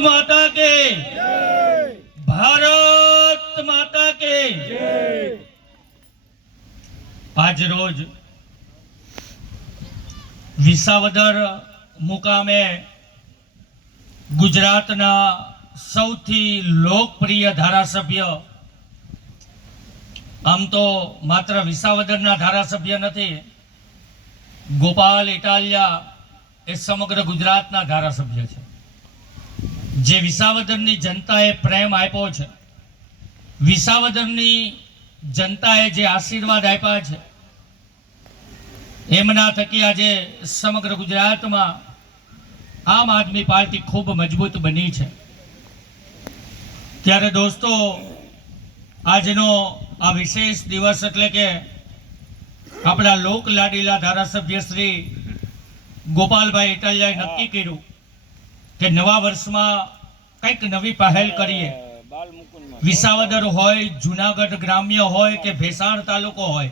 माता के भारत माता के आज रोज विसावदर मुकामे गुजरातना सौथी लोकप्रिय धारासभ्य आम तो मात्र विसावदरना धारासभ्य नथी, गोपाल इटालिया ए समग्र गुजरातना धारासभ्य छे। जे विसावदरनी जनताए प्रेम आप्यो छे, विसावदरनी जनताए जे आशीर्वाद आप्या छे, एमना थकी आजे समग्र गुजरातमां आम आदमी पार्टी खूब मजबूत बनी छे। त्यारे दोस्तों आजनो आ विशेष दिवस एटले के आपणा लोक लाडीला धारासभ्य श्री गोपालभाई इटालियाए नक्की कर्युं के नवा वर्षमां कंईक नवी पहल करीए। विसावदर होय, जूनागढ़ ग्राम्य होय के भेसाण तालुको होय,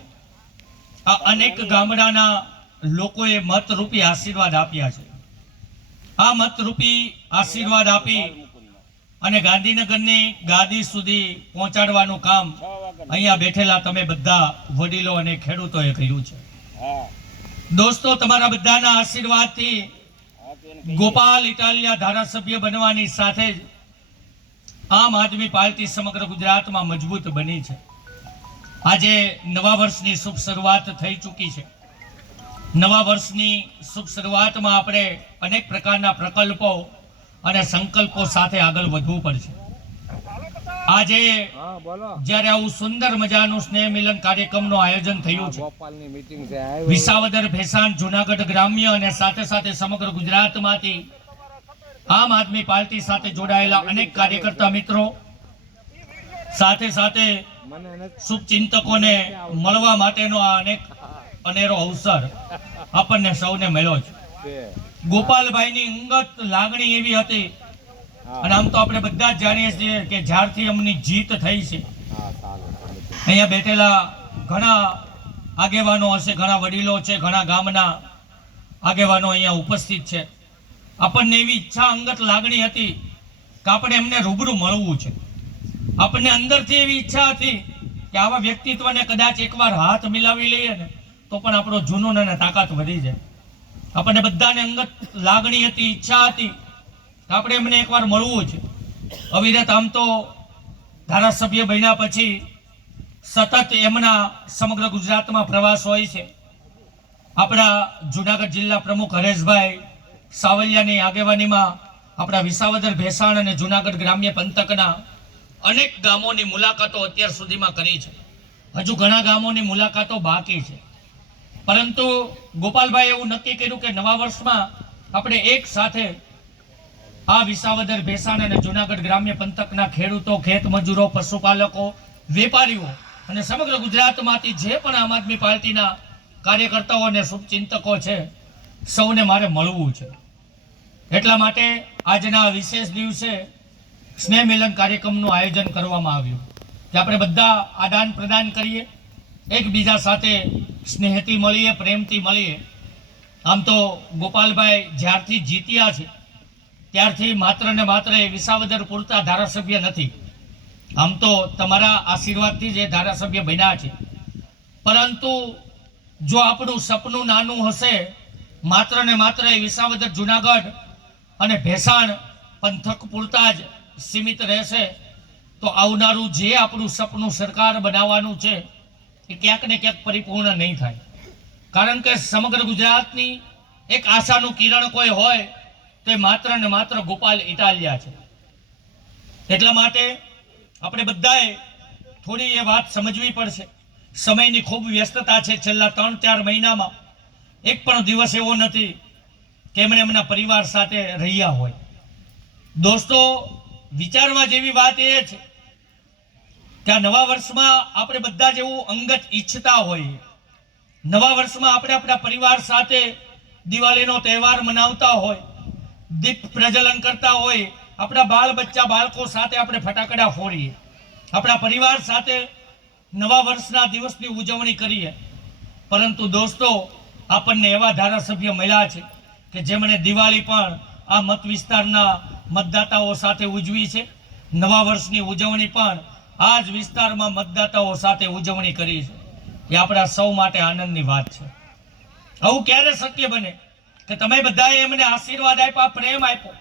आ अनेक गामडाना लोकोए मतरूपी आशीर्वाद आप्या छे। आ मतरूपी आशीर्वाद आपी અને ગાંધીનગરની ગાદી સુધી પહોંચાડવાનું કામ અહીંયા બેઠેલા તમે બધા વડીલો અને ખેડૂતોએ કર્યું છે। દોસ્તો તમારા બધાના આશીર્વાદથી ગોપાલ ઇટાલિયા ધારાસભ્ય બનવાની સાથે જ આમ આદમી પાર્ટી સમગ્ર ગુજરાતમાં મજબૂત બની છે। આજે નવા વર્ષની શુભ શરૂઆત થઈ ચૂકી છે। નવા વર્ષની શુભ શરૂઆતમાં આપણે અનેક પ્રકારના પ્રકલ્પો અને સંકલ્પો સાથે આગળ વધવું પડશે। આજે જ્યારે આવું સુંદર મજાનું સ્નેહ મિલન કાર્યક્રમનું આયોજન થયું છે, વિસાવદર ભેસાણ જૂનાગઢ ગ્રામ્ય અને સાથે સાથે સમગ્ર ગુજરાતમાંથી આમ આદમી પાર્ટી સાથે જોડાયેલા અનેક કાર્યકર્તા મિત્રો સાથે સાથે શુભચિંતકોને મળવા માટેનો આ અનેક અનેરો અવસર આપણને સૌને મળ્યો છે। ગોપાલભાઈની અંગત લાગણી એવી હતી, અને આમ તો આપણે બધા જ જાણીએ છીએ કે જ્યારથી અમની જીત થઈ છે, અહીંયા બેઠેલા ઘણા આગેવાનો હશે, ઘણા વડીલો છે, ઘણા ગામના આગેવાનો અહીંયા ઉપસ્થિત છે। આપણને એવી ઈચ્છા અંગત લાગણી હતી કે આપણે એમને રૂબરૂ મળવું છે। આપણને અંદરથી એવી ઈચ્છા હતી કે આવા વ્યક્તિત્વને કદાચ એકવાર હાથ મિલાવી લઈએ ને તો પણ આપણો જુનૂન અને તાકાત વધી જાય। આપણને બધાને અંગત લાગણી હતી, ઈચ્છા હતી કે આપણે એમને એકવાર મળવું છે। અવિરત આમ તો ધારાસભ્ય બન્યા પછી સતત એમના સમગ્ર ગુજરાતમાં પ્રવાસ હોય છે। આપણા જૂનાગઢ જિલ્લા પ્રમુખ હરેશભાઈ સાવલિયાની આગેવાનીમાં આપણા વિસાવદર ભેસાણ અને જૂનાગઢ ગ્રામ્ય પંથકના અનેક ગામોની મુલાકાતો અત્યાર સુધીમાં કરી છે। હજુ ઘણા ગામોની મુલાકાતો બાકી છે, પરંતુ ગોપાલભાઈ એવું નક્કી કર્યું કે નવા વર્ષમાં આપણે એક સાથે આ વિસાવદર ભેસાણ અને જૂનાગઢ ગ્રામ્ય પંથકના ખેડૂતો, ખેત મજૂરો, પશુપાલકો, વેપારીઓ અને સમગ્ર ગુજરાતમાંથી જે પણ આમ આદમી પાર્ટીના કાર્યકર્તાઓ અને શુભચિંતકો છે, સૌને મારે મળવું છે। એટલા માટે આજના વિશેષ દિવસે સ્નેહ મિલન કાર્યક્રમનું આયોજન કરવામાં આવ્યું કે આપણે બધા આદાન પ્રદાન કરીએ, એકબીજા સાથે સ્નેહથી મળીએ, પ્રેમથી મળીએ। આમ તો ગોપાલભાઈ જ્યારથી જીત્યા છે ત્યારથી માત્ર ને માત્ર એ વિસાવદર પૂરતા ધારાસભ્ય નથી, આમ તો તમારા આશીર્વાદથી જ એ ધારાસભ્ય બન્યા છે। પરંતુ જો આપણું સપનું નાનું હશે, માત્ર ને માત્ર એ વિસાવદર જૂનાગઢ અને ભેસાણ પંથક પૂરતા જ સીમિત રહેશે તો આવનારું જે આપણું સપનું સરકાર બનાવવાનું છે એ ક્યાંક ને ક્યાંક પરિપૂર્ણ નહીં થાય। કારણ કે સમગ્ર ગુજરાતની એક આશાનું કિરણ કોઈ હોય તો એ માત્ર ને માત્ર ગોપાલ ઇટાલિયા છે। એટલા માટે આપણે બધાએ થોડી એ વાત સમજવી પડશે। સમયની ખૂબ વ્યસ્તતા છે। છેલ્લા 3-4 મહિનામાં એક પણ દિવસ એવો નથી કે એમણે એમના પરિવાર સાથે રહ્યા હોય। દોસ્તો, વિચારવા જેવી વાત એ છે કે આ નવા વર્ષમાં આપણે બધા જ એવું અંગત ઈચ્છતા હોઈએ, નવા વર્ષમાં આપણે આપણા પરિવાર સાથે દિવાળીનો તહેવાર મનાવતા હોય, દીપ પ્રજ્વલન કરતા હોય, આપણા બાળ બચ્ચા બાળકો સાથે આપણે ફટાકડા ફોડીએ, આપણા પરિવાર સાથે નવા વર્ષના દિવસની ઉજવણી કરીએ। પરંતુ દોસ્તો, આપણને એવા ધારાસભ્ય મળ્યા છે કે જેમણે દિવાળી પણ આ મત વિસ્તારના મતદાતાઓ સાથે ઉજવી છે. નવા વર્ષની ઉજવણી પણ આ જ વિસ્તારમાં મતદાતાઓ સાથે ઉજવણી કરી છે. એ આપણા સૌ માટે આનંદની વાત છે. આવું ક્યારે શક્ય બને કે તમે બધાએ એમને આશીર્વાદ આપ્યા, પ્રેમ આપ્યો,